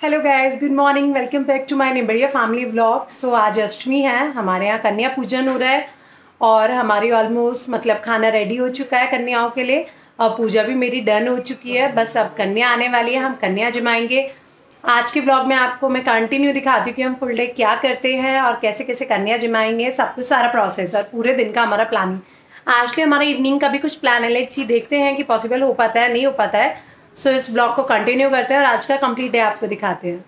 Hello guys, good morning. Welcome back to my Nibadiya family vlog. So आज अष्टमी है, हमारे यहाँ कन्या पूजन हो रहा है और हमारी ऑलमोस्ट खाना रेडी हो चुका है कन्याओं के लिए और पूजा भी मेरी डन हो चुकी है। बस अब कन्या आने वाली है, हम कन्या जमाएंगे। आज के ब्लॉग में आपको मैं कंटिन्यू दिखाती हूँ कि हम फुल डे क्या करते हैं और कैसे कैसे कन्या जमाएंगे, सब कुछ सारा प्रोसेस और पूरे दिन का हमारा प्लानिंग। आज के हमारा इवनिंग का भी कुछ प्लान है, लेट्स सी, देखते हैं कि पॉसिबल हो पाता है नहीं हो पाता है। सो इस ब्लॉग को कंटिन्यू करते हैं और आज का कंप्लीट डे आपको दिखाते हैं।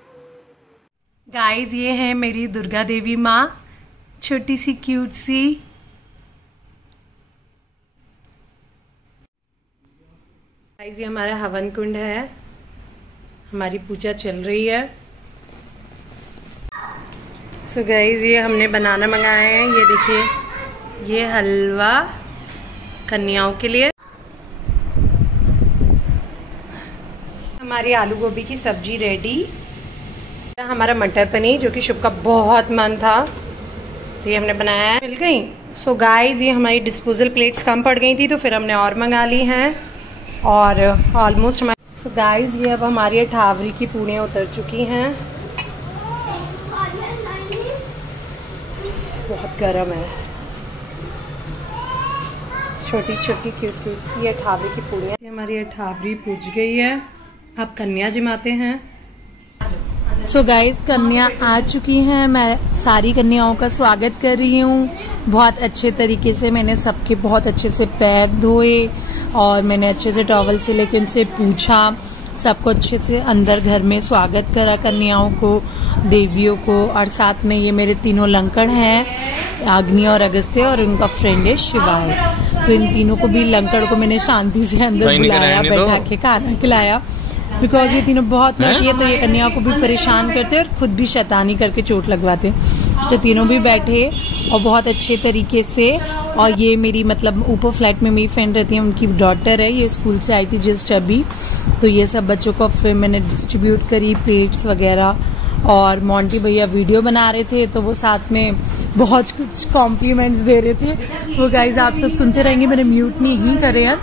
गाइस, ये है मेरी दुर्गा देवी माँ, छोटी सी क्यूट सी। गाइस, ये हमारा हवन कुंड है, हमारी पूजा चल रही है। सो गाइस, ये हमने बनाना मंगाए हैं, ये देखिए, ये हलवा कन्याओं के लिए। हमारी आलू गोभी की सब्जी रेडी। हमारा मटर पनीर, जो कि शुभ का बहुत मन था, तो ये हमने बनाया है, मिल गई। सो गाइस, ये हमारी डिस्पोजल प्लेट्स कम पड़ गई थी तो फिर हमने और मंगा ली हैं और ऑलमोस्ट हमारे। सो गाइस, ये अब हमारी अठावरी की पूड़ियाँ उतर चुकी हैं, बहुत गर्म है। छोटी छोटी क्यूट क्यूट सी अठावरी की पूड़ियाँ। हमारी अठावरी पूज गई है, अब कन्या जमाते हैं। सो गाइस, कन्या आ चुकी हैं। मैं सारी कन्याओं का स्वागत कर रही हूँ बहुत अच्छे तरीके से। मैंने सबके बहुत अच्छे से पैर धोए और मैंने अच्छे से टॉवल से लेकर उनसे पूछा, सबको अच्छे से अंदर घर में स्वागत करा, कन्याओं को, देवियों को। और साथ में ये मेरे तीनों लंकड़ हैं, अग्नि और अगस्त्य, और उनका फ्रेंड है शिवाय। तो इन तीनों को भी, लंकड़ को मैंने शांति से अंदर बुलाया, बैठा के खाना खिलाया, बिकॉज ये तीनों बहुत नौटी है तो ये कन्याओं को भी परेशान करते और खुद भी शैतानी करके चोट लगवाते। तो तीनों भी बैठे और बहुत अच्छे तरीके से। और ये मेरी ऊपर फ्लैट में मेरी फ्रेंड रहती है, उनकी डॉटर है, ये स्कूल से आई थी जस्ट अभी। तो ये सब बच्चों को फिर मैंने डिस्ट्रीब्यूट करी, प्लेट्स वगैरह। और मोंटी भैया वीडियो बना रहे थे तो वो साथ में बहुत कुछ कॉम्प्लीमेंट्स दे रहे थे। वो गाइज आप सब सुनते रहेंगे, मैंने म्यूट नहीं करे यार।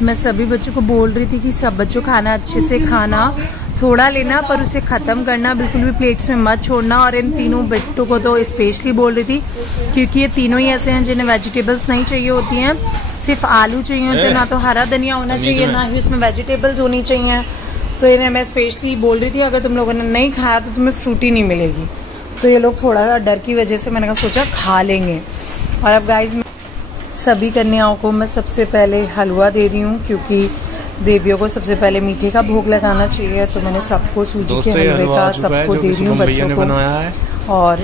मैं सभी बच्चों को बोल रही थी कि सब बच्चों खाना अच्छे से खाना, थोड़ा लेना पर उसे ख़त्म करना, बिल्कुल भी प्लेट्स में मत छोड़ना। और इन तीनों बच्चों को तो स्पेशली बोल रही थी क्योंकि ये तीनों ही ऐसे हैं जिन्हें वेजिटेबल्स नहीं चाहिए होती हैं, सिर्फ आलू चाहिए होते हैं, ना तो हरा धनिया होना चाहिए, ना ही उसमें वेजिटेबल्स होनी चाहिए। तो इन्हें मैं स्पेशली बोल रही थी अगर तुम लोगों ने नहीं खाया तो तुम्हें फ्रूटी नहीं मिलेगी। तो ये लोग थोड़ा सा डर की वजह से मैंने सोचा खा लेंगे। और अब गाइज, सभी कन्याओं को मैं सबसे पहले हलवा दे रही हूँ क्योंकि देवियों को सबसे पहले मीठे का भोग लगाना चाहिए। तो मैंने सबको सूजी के हलवे का सबको दे रही हूँ बच्चों को, और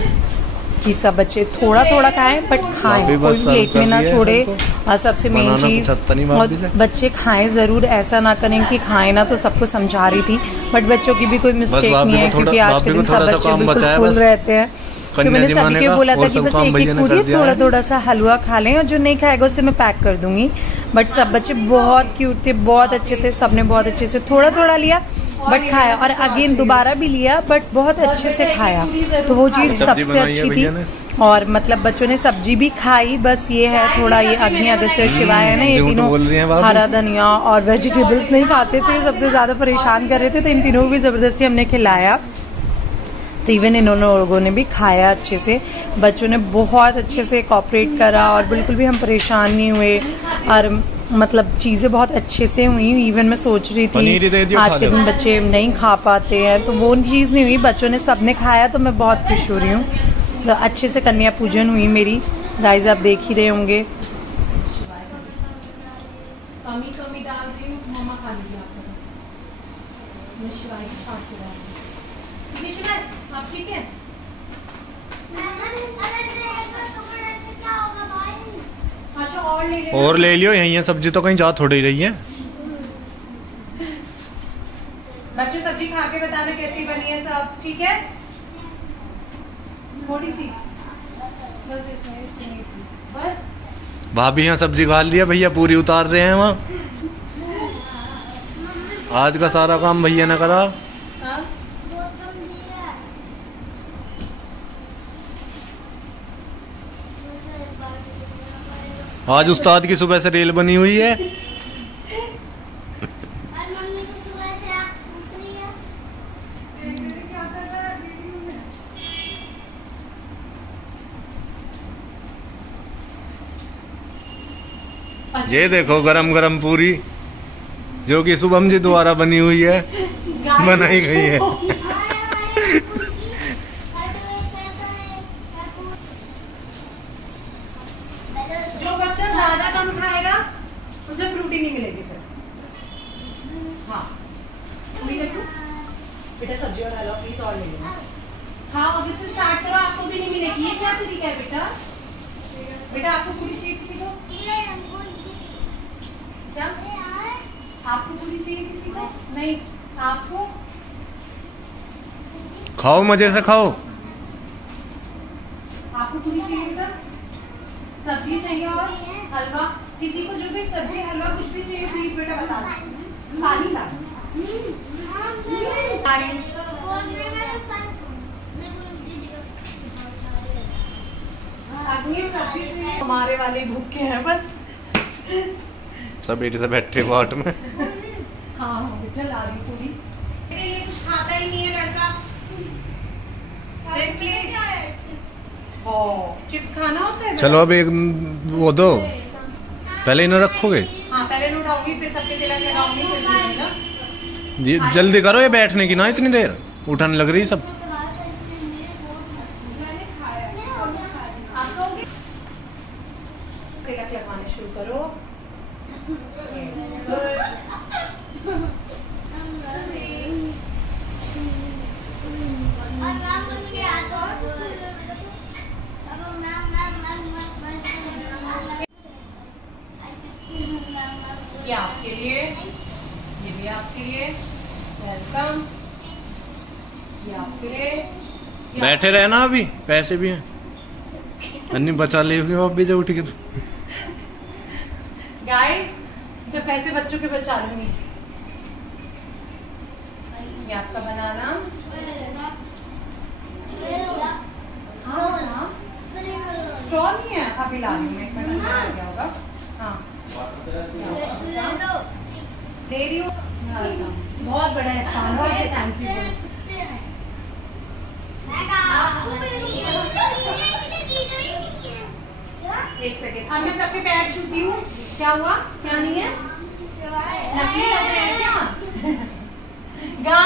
कि सब बच्चे थोड़ा थोड़ा खाएं बट खाएं, कोई प्लेट में ना छोड़े। और सबसे मेन चीज, और बच्चे खाएं ज़रूर, ऐसा ना करें कि खाएं ना। तो सबको समझा रही थी बट बच्चों की भी कोई मिस्टेक नहीं है क्योंकि आज के दिन सब बच्चे बिल्कुल फुल रहते हैं। तो मैंने सभी को बोला था कि बस एक एक पूरी थोड़ा थोड़ा सा हलवा खा लें और जो नहीं खाएगा उससे मैं पैक कर दूंगी। बट सब बच्चे बहुत क्यूट थे, बहुत अच्छे थे, सबने बहुत अच्छे से थोड़ा थोड़ा लिया बट खाया, और अगेन दोबारा भी लिया बट बहुत अच्छे से खाया। तो वो चीज़ सबसे अच्छी थी। और बच्चों ने सब्जी भी खाई। बस ये है थोड़ा, ये अग्नि अगस्त्य शिवाय है ना, ये तीनों हरा धनिया और वेजिटेबल्स नहीं खाते थे, सबसे ज़्यादा परेशान कर रहे थे। तो इन तीनों को भी ज़बरदस्ती हमने खिलाया। तो इवन इन लोगों ने भी खाया अच्छे से। बच्चों ने बहुत अच्छे से कोऑपरेट करा और बिल्कुल भी हम परेशान नहीं हुए, और चीज़ें बहुत अच्छे से हुई। इवन मैं सोच रही थी आज के दिन बच्चे नहीं खा पाते हैं, तो वो चीज़ नहीं हुई, बच्चों ने सबने खाया। तो मैं बहुत खुश हो रही हूँ। तो अच्छे से कन्या पूजन हुई मेरी। गाइस, आप देख ही रहे होंगे। और ले लियो, यही है सब्जी, तो कहीं जा थोड़ी रही है। बच्चों सब्जी खा के बताना कैसी बनी है सब, ठीक है? थोड़ी सी बस, इसमें बस। भाभी यहाँ सब्जी खा लिया, भैया पूरी उतार रहे हैं वहाँ। आज का सारा काम भैया ने करा। आज उस्ताद की सुबह से रेल बनी हुई है। ये देखो गरम गरम पूरी, जो कि शुभम जी द्वारा बनी हुई है, बनाई गई है। जो बच्चा ज्यादा कम खाएगा उसे फ्रूटी नहीं मिलेगी फिर। हाँ पूरी रखो बेटा, सब्जी और हलवा प्लीज और ले लेना। हाँ अब इससे स्टार्ट करो, आपको भी नहीं मिलेगी। ये क्या तरीका है बेटा? बेटा आपको पूरी चाहिए किसी को? क्या आपको पूरी चाहिए किसी को? नहीं आपको? खाओ मजे से खाओ। आपको पूरी चाहिए बेटा? सब्जी चाहिए और हलवा? किसी को जो भी सब्जी हलवा कुछ भी चाहिए प्लीज बेटा बता दो। पानी ला। हमारे वाले भूखे हैं बस। सब बेटे से बैठे बाट में। हाँ बेटा ला रही पूरी। ये कुछ खाता ही नहीं है लड़का, तो इसलिए चिप्स खाना होता है। चलो अब एक वो दो, पहले इन्हें रखोगे? हाँ पहले इन्हें उठाऊंगी फिर सबके तिलक लगाऊंगी फिर दूंगी। ये जल्दी करो, ये बैठने की ना इतनी देर उठाने लग रही सब। तिलक लगाने शुरू करो। ये आपके लिए, ये भी आपके लिए, वेलकम। ये आपके लिए। बैठे रहे ना, अभी पैसे भी हैं। अन्नी बचा ले अभी जब उठ के। तो गाइस तो पैसे बच्चों के बचा लूंगी। ये आपका बनाना। हाँ हाँ स्ट्रॉ नहीं है, अभी ला रही हूँ, एक मिनट में आ गया होगा। हाँ दे रही हूँ। बहुत बड़ा एहसान है, थैंक यू। एक सेकेंड, अब मैं सबके पैर छूती हूँ। क्या हुआ? क्या नहीं है? नकली लग रहे हैं क्या?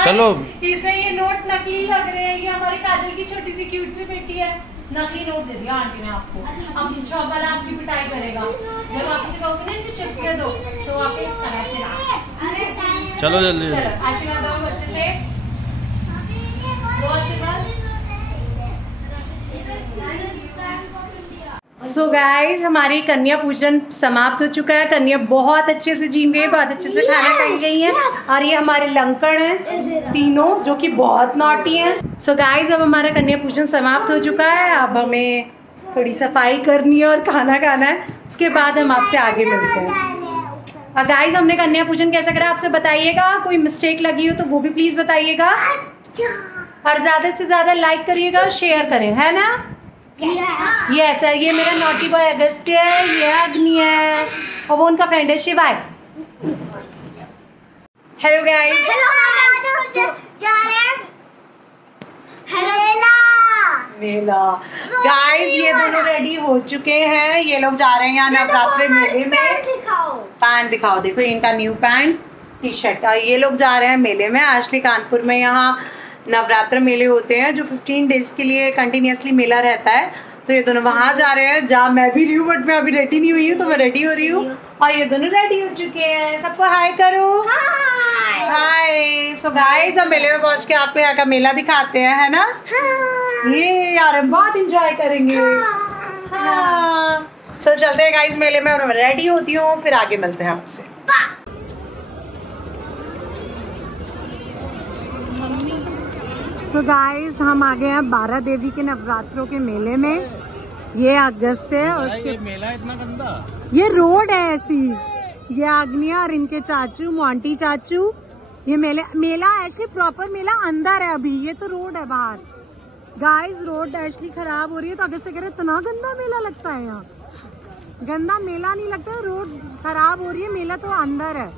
चलो इसे ये नोट नकली लग रहे हैं। ये हमारी काजल की छोटी सी क्यूट सी बेटी है। नकली नोट दे दिया आंटी ने आपको। अब शॉप वाला आपकी पिटाई करेगा। जब आप किसी कहोगे ना चिप्स दे दो तो आप चलो जल्दी। चलो आशीर्वाद दो बच्चे से। दो आशीर्वाद। सो गाइज हमारी कन्या पूजन समाप्त हो चुका है। कन्या बहुत अच्छे से जी गई, बहुत अच्छे से खाना खाई गई है। और ये हमारे लंकड़ हैं तीनों, जो कि बहुत नॉटी हैं। सो गाइज अब हमारा कन्या पूजन समाप्त हो चुका है। अब हमें थोड़ी सफाई करनी है और खाना खाना है। उसके बाद हम आपसे आगे मिलते हैं। और गाइज हमने कन्या पूजन कैसा करा आपसे बताइएगा। कोई मिस्टेक लगी हो तो वो भी प्लीज बताइएगा। और ज्यादा से ज्यादा लाइक करिएगा और शेयर करें, है ना? यस सर, ये मेरा नॉटी बॉय अगस्त्य है, ये अग्नि है और वो उनका फ्रेंड है शिवाय। हेलो गाइस, मेला गाइस ये दोनों रेडी हो चुके हैं। ये लोग जा रहे हैं यहाँ नवरात्रि मेले में। पैंट दिखाओ, देखो इनका न्यू पैंट टी शर्ट। ये लोग जा रहे हैं मेले में। आश्ली कानपुर में यहाँ नवरात्र मेले होते हैं जो 15 डेज के लिए कंटिन्यूसली मेला रहता है। तो ये दोनों वहाँ जा रहे हैं जहाँ मैं भी रही हूँ, बट मैं अभी रेडी नहीं हुई हूँ, तो मैं रेडी हो रही हूँ। और ये दोनों रेडी हो चुके हैं। सबको हाय करो। हाय। सो गाइस हम मेले में पहुँच के आपको यहाँ का मेला दिखाते हैं, है ना? ये यार हम बहुत इंजॉय करेंगे। हाँ सो चलते हैं गाइस मेले में और मैं रेडी होती हूँ, फिर आगे मिलते हैं आपसे। सो गाइस हम आ गए हैं 12 देवी के नवरात्रों के मेले में। ये अगस्त है और ये मेला इतना गंदा, ये रोड है ऐसी। ये आग्निया और इनके चाचू मोंटी चाचू। ये मेला ऐसे प्रॉपर मेला अंदर है अभी, ये तो रोड है बाहर। गाइस रोड एक्चुअली खराब हो रही है, तो अगस्त से कह रहे इतना गंदा मेला लगता है यहाँ। गंदा मेला नहीं लगता है, रोड खराब हो रही है, मेला तो अंदर है।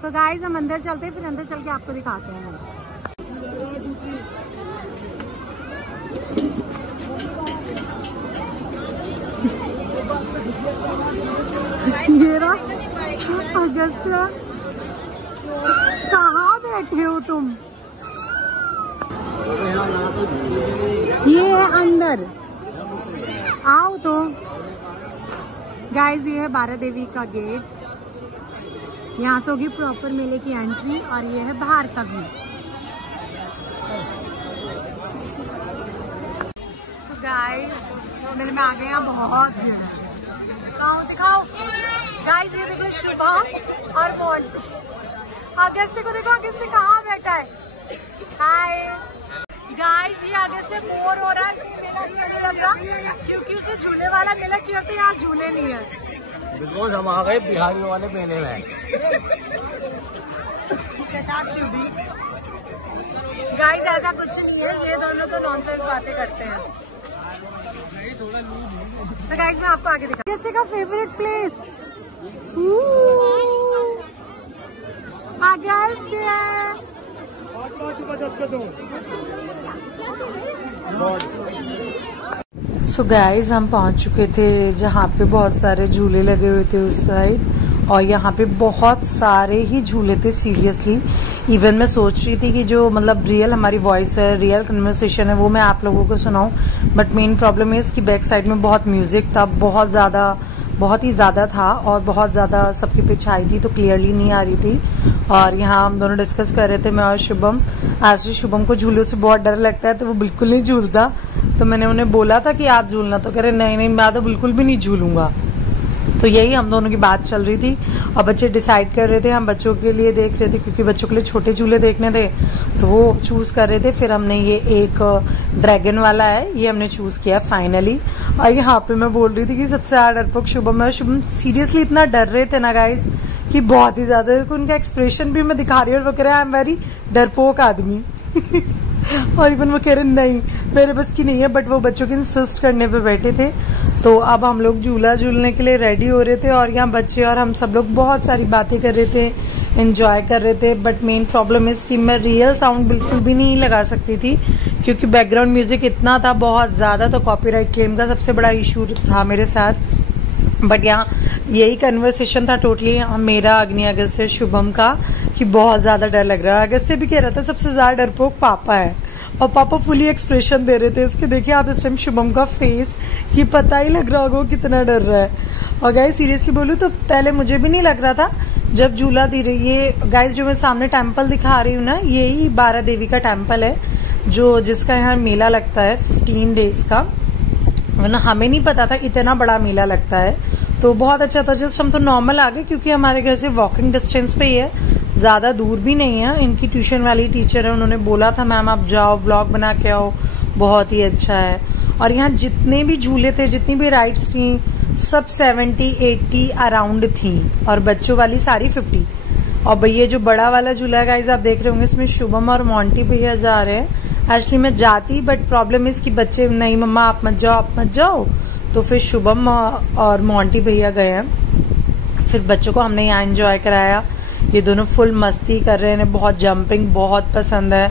सो गाइस हम अंदर चलते हैं, फिर अंदर चल के आपको दिखाते हैं। अगस्त्या कहाँ बैठे हो तुम? ये है अंदर, आओ तो। गाइस ये है बारा देवी का गेट, यहाँ से होगी प्रॉपर मेले की एंट्री, और ये है बाहर का व्यू। सो गाइस मेले में आ गए हैं, बहुत भीड़ है। दिखाओ गाइस, ये देखो शुभम और मोंटी। अगस्त्य को देखो, अगस्त्य कहाँ बैठा है। हाय गाइस, ये अगस्त्य बोर हो रहा है क्योंकि उसे झूले वाला मेला चाहिए, तो यहाँ झूले नहीं है। बिल्कुल हम आ गए बिहारी वाले मेले में। गाइस ऐसा कुछ नहीं है, ये दोनों तो नॉनसेंस बातें करते हैं। तो गाइस मैं आपको आगे दिखा, किसी का फेवरेट प्लेस सो गाइस हम पहुंच चुके थे जहाँ पे बहुत सारे झूले लगे हुए थे उस साइड, और यहाँ पे बहुत सारे ही झूले थे सीरियसली। इवन मैं सोच रही थी कि जो मतलब रियल हमारी वॉइस है, रियल कन्वर्सेशन है, वो मैं आप लोगों को सुनाऊं, बट मेन प्रॉब्लम है इसकी बैक साइड में बहुत म्यूजिक था, बहुत ही ज़्यादा था, और बहुत ज़्यादा सबकी पिच आई थी, तो क्लियरली नहीं आ रही थी। और यहाँ हम दोनों डिस्कस कर रहे थे, मैं और शुभम। एक्चुअली शुभम को झूलों से बहुत डर लगता है, तो वो बिल्कुल नहीं झूलता, तो मैंने उन्हें बोला था कि आप झूलना, तो कह रहे नहीं मैं तो बिल्कुल भी नहीं झूलूंगा। तो यही हम दोनों की बात चल रही थी, और बच्चे डिसाइड कर रहे थे, हम बच्चों के लिए देख रहे थे क्योंकि बच्चों के लिए छोटे झूले देखने थे, तो वो चूज़ कर रहे थे। फिर हमने ये एक ड्रैगन वाला है, ये हमने चूज़ किया फाइनली। और यहाँ पे मैं बोल रही थी कि सबसे ज़्यादा डरपोक शुभम है। शुभम सीरियसली इतना डर रहे थे ना गाइस कि बहुत ही ज़्यादा, उनका एक्सप्रेशन भी मैं दिखा रही हूँ, और वो कह रहे हैं आई एम वेरी डरपोक आदमी। और इवन वो कह रहे नहीं मेरे बस की नहीं है, बट वो बच्चों के इंसिस्ट करने पे बैठे थे। तो अब हम लोग झूला झूलने के लिए रेडी हो रहे थे, और यहाँ बच्चे और हम सब लोग बहुत सारी बातें कर रहे थे, एंजॉय कर रहे थे। बट मेन प्रॉब्लम इस कि मैं रियल साउंड बिल्कुल भी नहीं लगा सकती थी क्योंकि बैकग्राउंड म्यूजिक इतना था बहुत ज़्यादा, तो कॉपीराइट क्लेम का सबसे बड़ा इशू था मेरे साथ। बट यहाँ यही कन्वर्सेशन था टोटली मेरा, अग्नि, अगस्त्य, शुभम का, कि बहुत ज़्यादा डर लग रहा है। अगस्त्य भी कह रहा था सबसे ज़्यादा डरपोक पापा है, और पापा फुली एक्सप्रेशन दे रहे थे इसके। देखिए आप इस टाइम शुभम का फेस, कि पता ही लग रहा होगा कितना डर रहा है। और गाइस सीरियसली बोलूँ तो पहले मुझे भी नहीं लग रहा था जब झूला धीरे, ये गाइस जो मैं सामने टेम्पल दिखा रही हूँ ना, यही बारा देवी का टेम्पल है, जिसका यहाँ मेला लगता है 15 डेज का। वरना हमें नहीं पता था इतना बड़ा मेला लगता है, तो बहुत अच्छा था। जस्ट हम तो नॉर्मल आ गए क्योंकि हमारे घर से वॉकिंग डिस्टेंस पे ही है, ज़्यादा दूर भी नहीं है। इनकी ट्यूशन वाली टीचर है, उन्होंने बोला था मैम आप जाओ व्लॉग बना के आओ, बहुत ही अच्छा है। और यहाँ जितने भी झूले थे, जितनी भी राइड्स थी, सब 70-80 अराउंड थी, और बच्चों वाली सारी 50। और भैया जो बड़ा वाला झूला है गाइस आप देख रहे होंगे, इसमें शुभम और मोंटी भैया जा रहे हैं। एक्चुअली मैं जाती, बट प्रॉब्लम इसकी बच्चे नहीं मम्मा आप मत जाओ, तो फिर शुभम और मोंटी भैया गए हैं। फिर बच्चों को हमने यहाँ एंजॉय कराया, ये दोनों फुल मस्ती कर रहे हैं, बहुत जंपिंग बहुत पसंद है।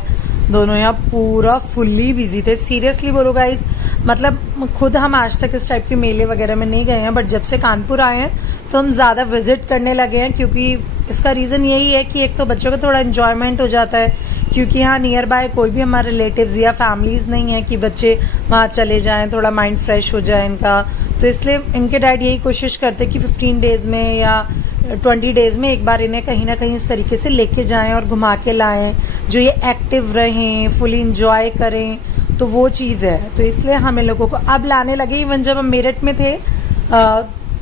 दोनों यहाँ पूरा फुल्ली बिजी थे। सीरियसली बोलो गाइस, मतलब खुद हम आज तक इस टाइप के मेले वगैरह में नहीं गए हैं, बट जब से कानपुर आए हैं तो हम ज़्यादा विजिट करने लगे हैं, क्योंकि इसका रीज़न यही है कि एक तो बच्चों का थोड़ा एंजॉयमेंट हो जाता है, क्योंकि यहाँ नियर बाय कोई भी हमारे रिलेटिव्स या फैमिलीज नहीं है कि बच्चे वहाँ चले जाएं, थोड़ा माइंड फ्रेश हो जाए इनका। तो इसलिए इनके डैड यही कोशिश करते कि 15 डेज में या 20 डेज में एक बार इन्हें कहीं ना कहीं इस तरीके से लेके जाएं और घुमा के लाएं, जो ये एक्टिव रहें, फुली इंजॉय करें, तो वो चीज़ है। तो इसलिए हम इन लोगों को अब लाने लगे। इवन जब हम मेरठ में थे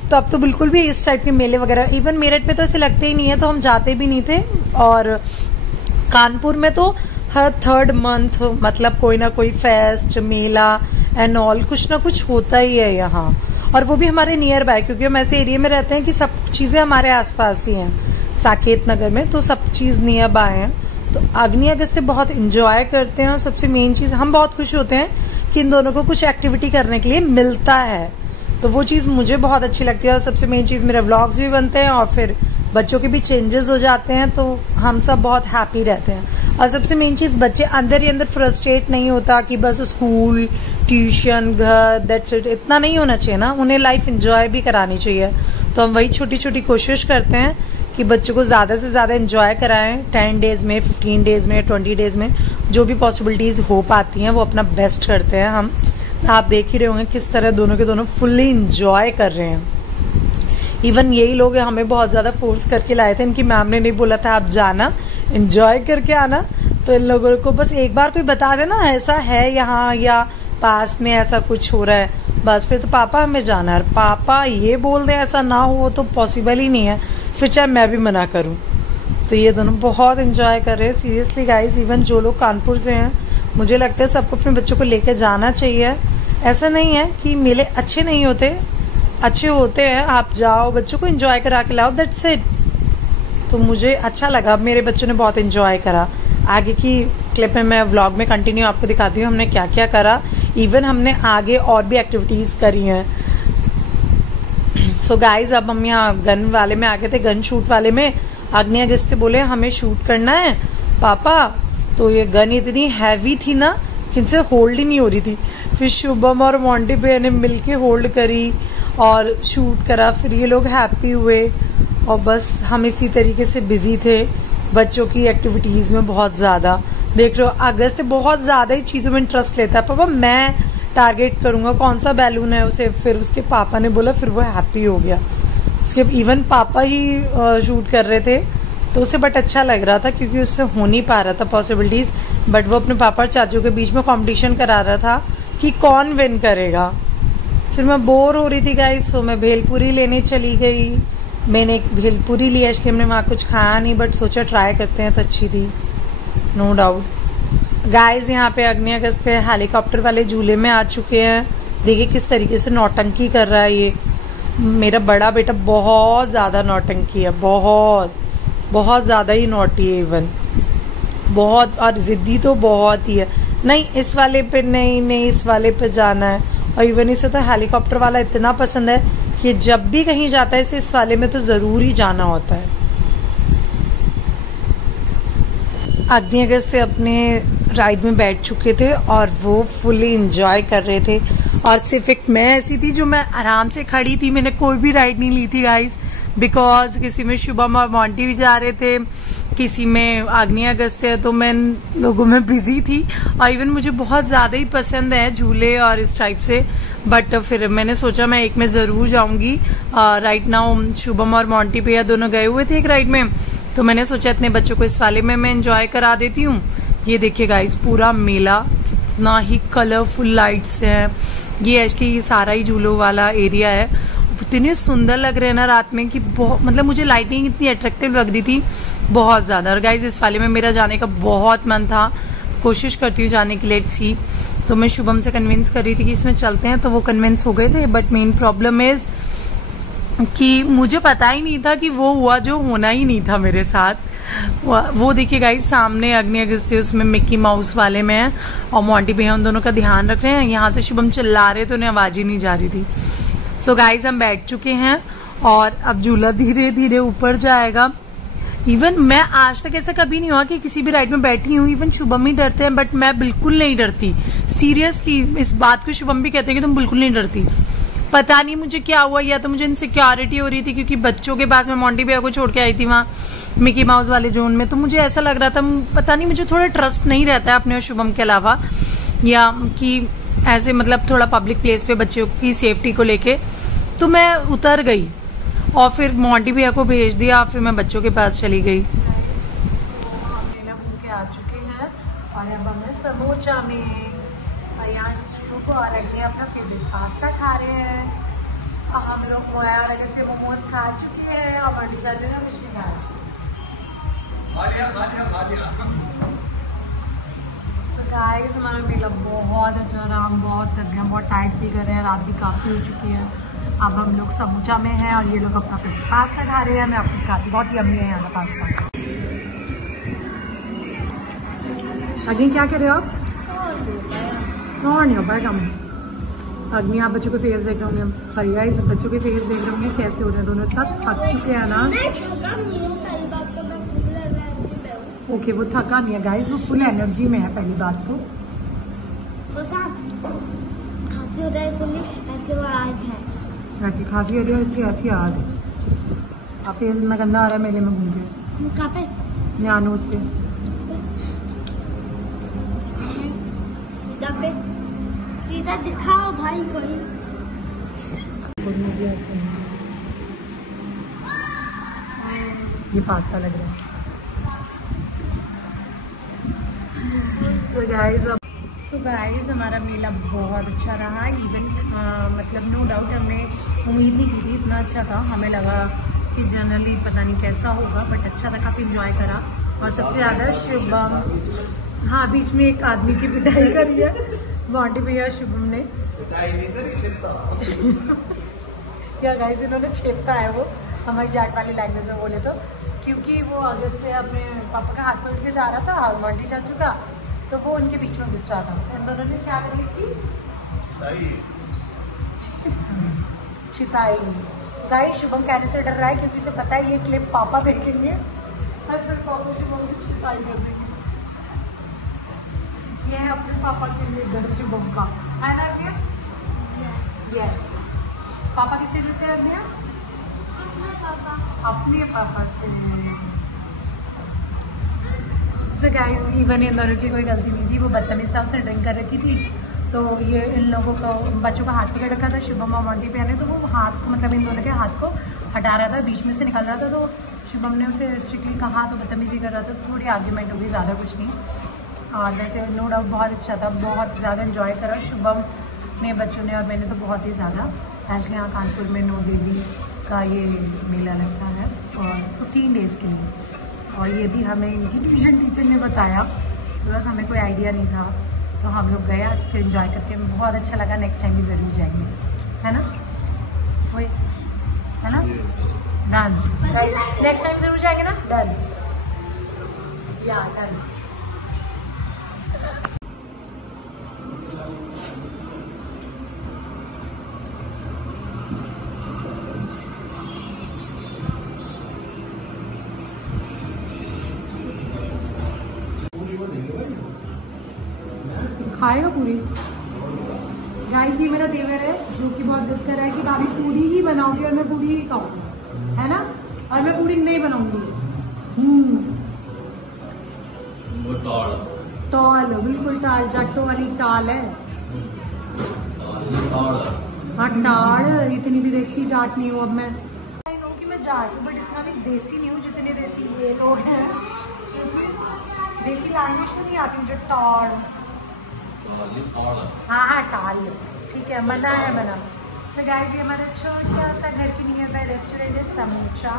तब तो बिल्कुल भी इस टाइप के मेले वगैरह, इवन मेरठ में तो ऐसे लगते ही नहीं है, तो हम जाते भी नहीं थे। और कानपुर में तो हर 3rd मंथ मतलब कोई ना कोई फेस्ट, मेला एंड ऑल कुछ ना कुछ होता ही है यहाँ, और वो भी हमारे नियर बाय, क्योंकि हम ऐसे एरिया में रहते हैं कि सब चीज़ें हमारे आसपास ही हैं, साकेत नगर में, तो सब चीज़ नियर बाय हैं। तो अग्नि अगस्त्य बहुत इंजॉय करते हैं, और सबसे मेन चीज़ हम बहुत खुश होते हैं कि इन दोनों को कुछ एक्टिविटी करने के लिए मिलता है, तो वो चीज़ मुझे बहुत अच्छी लगती है। और सबसे मेन चीज़ मेरे व्लॉग्स भी बनते हैं, और फिर बच्चों के भी चेंजेस हो जाते हैं, तो हम सब बहुत हैप्पी रहते हैं। और सबसे मेन चीज़, बच्चे अंदर ही अंदर फ्रस्ट्रेट नहीं होता कि बस स्कूल, ट्यूशन, घर, दैट्स इट, इतना नहीं होना चाहिए ना, उन्हें लाइफ एंजॉय भी करानी चाहिए। तो हम वही छोटी छोटी कोशिश करते हैं कि बच्चों को ज़्यादा से ज़्यादा एंजॉय कराएं। 10 डेज़ में, 15 डेज़ में, 20 डेज़ में जो भी पॉसिबिलिटीज़ हो पाती हैं वो अपना बेस्ट करते हैं हम। आप देख ही रहे होंगे किस तरह दोनों के दोनों फुल्ली इंजॉय कर रहे हैं। इवन यही लोग हमें बहुत ज़्यादा फोर्स करके लाए थे, इनकी मैम ने नहीं बोला था आप जाना एंजॉय करके आना, तो इन लोगों को बस एक बार कोई बता देना ऐसा है यहाँ या पास में ऐसा कुछ हो रहा है, बस फिर तो पापा हमें जाना है। पापा ये बोल दें ऐसा ना हो तो पॉसिबल ही नहीं है, फिर चाहे मैं भी मना करूँ। तो ये दोनों बहुत एंजॉय कर रहे हैं सीरियसली गाइज। इवन जो लोग कानपुर से हैं, मुझे लगता है सबको अपने बच्चों को लेकर जाना चाहिए। ऐसा नहीं है कि मेले अच्छे नहीं होते, अच्छे होते हैं, आप जाओ बच्चों को एंजॉय करा के लाओ, दैट्स इट। तो मुझे अच्छा लगा, मेरे बच्चों ने बहुत एंजॉय करा। आगे की क्लिप में मैं व्लॉग में कंटिन्यू आपको दिखाती हूँ हमने क्या क्या करा। इवन हमने आगे और भी एक्टिविटीज़ करी हैं। सो गाइज, अब हम यहाँ गन वाले में आ गए थे, गन शूट वाले में। अग्नि अगस्त्य बोले हमें शूट करना है पापा, तो ये गन इतनी हैवी थी ना कि इनसे होल्ड ही नहीं हो रही थी। फिर शुभम और मोंटी भैया ने मिलके होल्ड करी और शूट करा। फिर ये लोग हैप्पी हुए और बस हम इसी तरीके से बिजी थे बच्चों की एक्टिविटीज़ में बहुत ज़्यादा। देख रहे हो अगस्त बहुत ज़्यादा ही चीज़ों में इंटरेस्ट लेता है। पापा मैं टारगेट करूँगा कौन सा बैलून है उसे, फिर उसके पापा ने बोला, फिर वो हैप्पी हो गया। उसके इवन पापा ही शूट कर रहे थे तो उसे बट अच्छा लग रहा था क्योंकि उससे हो नहीं पा रहा था पॉसिबिलिटीज़, बट वो अपने पापा और चाचू के बीच में कंपटीशन करा रहा था कि कौन विन करेगा। फिर मैं बोर हो रही थी गाइस, सो मैं भेलपुरी लेने चली गई। मैंने एक भेलपुरी लिया, इसलिए हमने वहाँ कुछ खाया नहीं, बट सोचा ट्राई करते हैं तो अच्छी थी नो डाउट। गाइस यहाँ पे अग्नि अगस्त्य हेलीकॉप्टर वाले झूले में आ चुके हैं। देखिए किस तरीके से नौटंकी कर रहा है ये मेरा बड़ा बेटा, बहुत ज़्यादा नौटंकी है, बहुत ज़्यादा ही नौटी है इवन, बहुत, और ज़िद्दी तो बहुत ही है। नहीं इस वाले पे नहीं इस वाले पे जाना है। और इवन इसे तो हेलीकॉप्टर वाला इतना पसंद है कि जब भी कहीं जाता है इसे इस वाले में तो ज़रूर ही जाना होता है। अग्नि अगस्त्य अपने राइड में बैठ चुके थे और वो फुली इंजॉय कर रहे थे। और सिर्फ एक मैं ऐसी थी जो मैं आराम से खड़ी थी, मैंने कोई भी राइड नहीं ली थी गाइस, बिकॉज किसी में शुभम और मोंटी भी जा रहे थे, किसी में अग्नि अगस्त्य, तो मैं लोगों में बिजी थी। और इवन मुझे बहुत ज़्यादा ही पसंद है झूले और इस टाइप से, बट फिर मैंने सोचा मैं एक में ज़रूर जाऊंगी। राइट नाउ शुभम और मोंटी भैया दोनों गए हुए थे एक राइड में, तो मैंने सोचा इतने बच्चों को इस वाले में मैं एंजॉय करा देती हूँ। ये देखिए गाइस पूरा मेला कितना ही कलरफुल लाइट्स हैं। ये एक्चुअली सारा ही झूलों वाला एरिया है। इतने सुंदर लग रहे हैं ना रात में कि बहुत, मतलब मुझे लाइटिंग इतनी अट्रैक्टिव लग रही थी बहुत ज़्यादा। और गाइस इस वाले में मेरा जाने का बहुत मन था, कोशिश करती हूँ जाने की, लेट्स सी। तो मैं शुभम से कन्विंस कर रही थी कि इसमें चलते हैं, तो वो कन्विंस हो गए थे। बट मेन प्रॉब्लम इज़ कि मुझे पता ही नहीं था कि वो हुआ जो होना ही नहीं था मेरे साथ। वो देखिए गाइस सामने अग्नि अगस्त्य उसमें मिक्की माउस वाले में है और मोंटी भैया उन दोनों का ध्यान रख रहे हैं। यहाँ से शुभम चिल्ला रहे तो उन्हें आवाज़ ही नहीं जा रही थी। सो गाइस हम बैठ चुके हैं और अब झूला धीरे धीरे ऊपर जाएगा। इवन मैं आज तक ऐसा कभी नहीं हुआ कि किसी भी राइड में बैठी हूँ, इवन शुभम ही डरते हैं बट मैं बिल्कुल नहीं डरती, सीरियसली इस बात को शुभम भी कहते हैं कि तुम बिल्कुल नहीं डरती। पता नहीं मुझे क्या हुआ, या तो मुझे इनसिक्योरिटी हो रही थी क्योंकि बच्चों के पास मैं मोंटी भैया को छोड़ के आई थी वहाँ मिकी माउस वाले जोन में, तो मुझे ऐसा लग रहा था, पता नहीं मुझे थोड़ा ट्रस्ट नहीं रहता है अपने और शुभम के अलावा, या कि ऐसे मतलब थोड़ा पब्लिक प्लेस पे बच्चों की सेफ्टी को लेके, तो मैं उतर गई और फिर मोंटी भैया को भेज दिया, फिर मैं बच्चों के पास चली गई। घूम के आ चुके हैं और अब हमें समोसा में और यहाँ शुरू को और अपना फेवरेट पास्ता खा रहे हैं। और हम लोग से मोमोज खा चुके हैं और बड़ी जाते हैं मशीन खा चुके। So guys, हमारा मेला बहुत अच्छा रहा, हम बहुत थक गए, बहुत टाइट भी कर रहे हैं, रात भी काफ़ी हो चुकी है। अब हम लोग समूचा में हैं और ये लोग अपना फेवरेट पास्ता खा रहे हैं। मैं अपनी खाती, बहुत यम्मी है यहाँ का पास्ता। आगे क्या कर रहे हो आप? और नहीं हो पाएगा हम। अग्नि आप बच्चों के फेस देख रहे होंगे, सॉरी गाइस बच्चों के फेस देख रहे होंगे कैसे हो रहे हैं दोनों, इतना थक चुके हैं ना। ओके वो थका नहीं है गाइस, वो फुल एनर्जी में है। पहली बात तो खांसी हो रहा है इसलिए ऐसे वो आज है, ऐसी खांसी हो रही है इसलिए ऐसी आज है। अब फेस इतना गंदा आ रहा है मेले में घूम के। कहाँ पे? न्यानोस पे। सीधा दिखाओ भाई कोई। ये पास्ता लग रहा है। सो गाइस हमारा मेला बहुत अच्छा रहा। इवेंट मतलब नो डाउट हमने उम्मीद नहीं की थी इतना अच्छा था। हमें लगा कि जनरली पता नहीं कैसा होगा, बट अच्छा था, काफ़ी इंजॉय करा। और सबसे ज़्यादा शुभम, हाँ बीच में एक आदमी की पिटाई करी है वांटी भैया शुभम ने। क्या गाइस इन्होंने छेदता है वो हमारी जाट वाली लैंग्वेज में बोले तो, क्योंकि वो आगे से अपने पापा का हाथ पकड़ के जा रहा था वांटी चाचू का, तो वो उनके बीच में घुस रहा था। इन दोनों ने क्या करी उसकी छिताई। गाइस शुभम कहने से डर रहा है क्योंकि उसे पता है ये क्लिप पापा देखेंगे और फिर पापा शुभम की छिताई कर देंगे। ये है अपने पापा के लिए डर शुभम का, है ना अग्निया? यस। पापा किससे डरते हैं अग्निया? अपने पापा से। So guys, इवन इन दोनों की कोई गलती नहीं थी, वो बदतमीज से ड्रिंक कर रखी थी, तो ये इन लोगों को बच्चों का हाथ पकड़ रखा था शुभम और मोंटी पे आने, तो वो हाथ को मतलब इन दोनों के हाथ को हटा रहा था, बीच में से निकल रहा था, तो शुभम ने उसे स्ट्रिक्टली कहा तो बदतमीजी कर रहा था, तो थोड़ी आर्ग्यूमेंट हो गई, ज़्यादा कुछ नहीं। और वैसे नो डाउट बहुत अच्छा था, बहुत ज़्यादा इन्जॉय करा शुभम ने, बच्चों ने और मैंने तो बहुत ही ज़्यादा। एक्चुअली यहाँ कानपुर में नो देवी का ये मेला लगता है और 15 डेज़ के लिए, और ये भी हमें इनकी ट्यूशन टीचर ने बताया, तो बस हमें कोई आइडिया नहीं था, तो हम लोग गए आज, फिर एंजॉय करके बहुत अच्छा लगा। नेक्स्ट टाइम भी ज़रूर जाएंगे, है ना? वही है ना? डन। नेक्स्ट टाइम ज़रूर जाएंगे ना? डन या डन। खाएगा पूरी। गाइस ये मेरा देवर है जो कि बहुत जिद कर रहा है कि भाभी पूरी ही बनाओगी और मैं पूरी ही खाऊंगी, है ना? और मैं पूरी नहीं बनाऊंगी। टाल बिल्कुल टाल, जाटों वाली टाल है। हाँ टाल, इतनी भी देसी जाट नहीं हूँ अब मैं। आई नो कि मैं जाट हूँ बट इतना भी देसी नहीं हूँ जितने देसी ये लोग हैं। देसी लैंग्वेज नहीं आती मुझे। टाल, हाँ हाँ टाल, ठीक है, मना है मना। सो गाइस ये हमारा छोटा सा घर के नियर बाय रेस्टोरेंट है समोचा,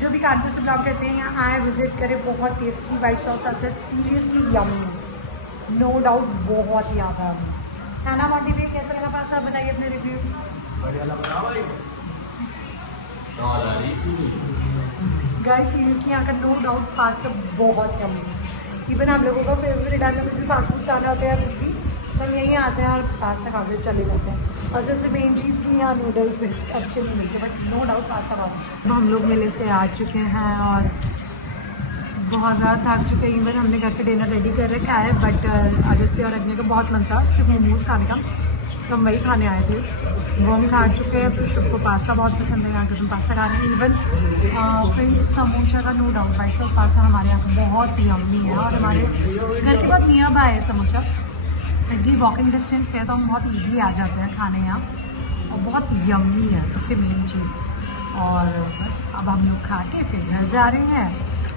जो भी कानपुर से ब्लॉग करते हैं यहाँ आए विजिट करें। बहुत टेस्टी वाइट सॉस है, सीरियसली यम्मी, नो डाउट बहुत ही आता है। खाना मोटी भी कैसा लगा पास, आप बताइए अपने रिव्यूज। गाइस सीरियसली यहाँ का नो डाउट पास्ता बहुत यम्मी। इवन आप लोगों का फेवरेट है, कुछ भी फास्ट फूड खाना होता है कुछ भी, हम यहीं आते हैं और पास्ता खा के चले जाते हैं। और सबसे मेन चीज़ कि यहाँ नूडल्स भी अच्छे नहीं मिलते, बट नो डाउट पास्ता बहुत अच्छा। हम लोग मेले से आ चुके हैं और बहुत ज़्यादा थक चुके हैं। इवन हमने घर पे डिनर रेडी कर रखा है, बट अगस्त्य और अग्नि का बहुत मन था सिर्फ मोमोज खाने का, तो हम वही खाने आए थे, वो हम खा चुके हैं। तो शुभ को पास्ता बहुत पसंद है, यहाँ के हम पास्ता खा रहे हैं। इवन फ्रेंड्स समोसा का no doubt white sauce pasta हमारे यहाँ का बहुत ही यम्मी है, और हमारे घर के बहुत नियर बाय है समोसा, इसलिए वॉकिंग डिस्टेंस पे तो हम बहुत ईजीली आ जाते हैं खाने यहाँ, और बहुत यम्मी है सबसे मेन चीज़। और बस अब हम लोग खा के फिर घर जा रहे हैं।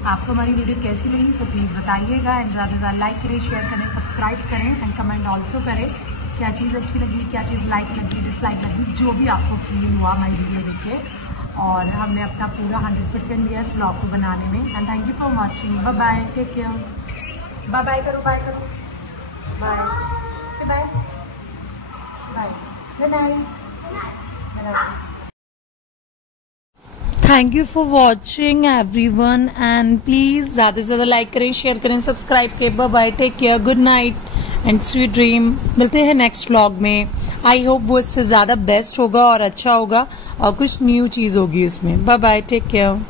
आपको हमारी वीडियो कैसी लगी सो प्लीज़ बताइएगा, एंड ज़्यादा से ज़्यादा लाइक करें, शेयर करें, सब्सक्राइब करें एंड कमेंट ऑल्सो करें क्या चीज़ अच्छी लगी, क्या चीज़ लाइक लगी, डिसलाइक लगी, जो भी आपको फील हुआ हमारी वीडियो देख के। और हमने अपना पूरा 100% दिया इस ब्लॉग को बनाने में। And thank you for watching. Bye bye, take care. Bye bye करो, बाय करो, बाय से bye bye, good night. Thank you for watching everyone, and please ज़्यादा से ज़्यादा लाइक करें, शेयर करें, सब्सक्राइब करें। Bye bye, take care, good night and sweet dream. मिलते हैं नेक्स्ट व्लॉग में। आई होप वो इससे ज़्यादा बेस्ट होगा और अच्छा होगा और कुछ न्यू चीज़ होगी इसमें। Bye bye, take care.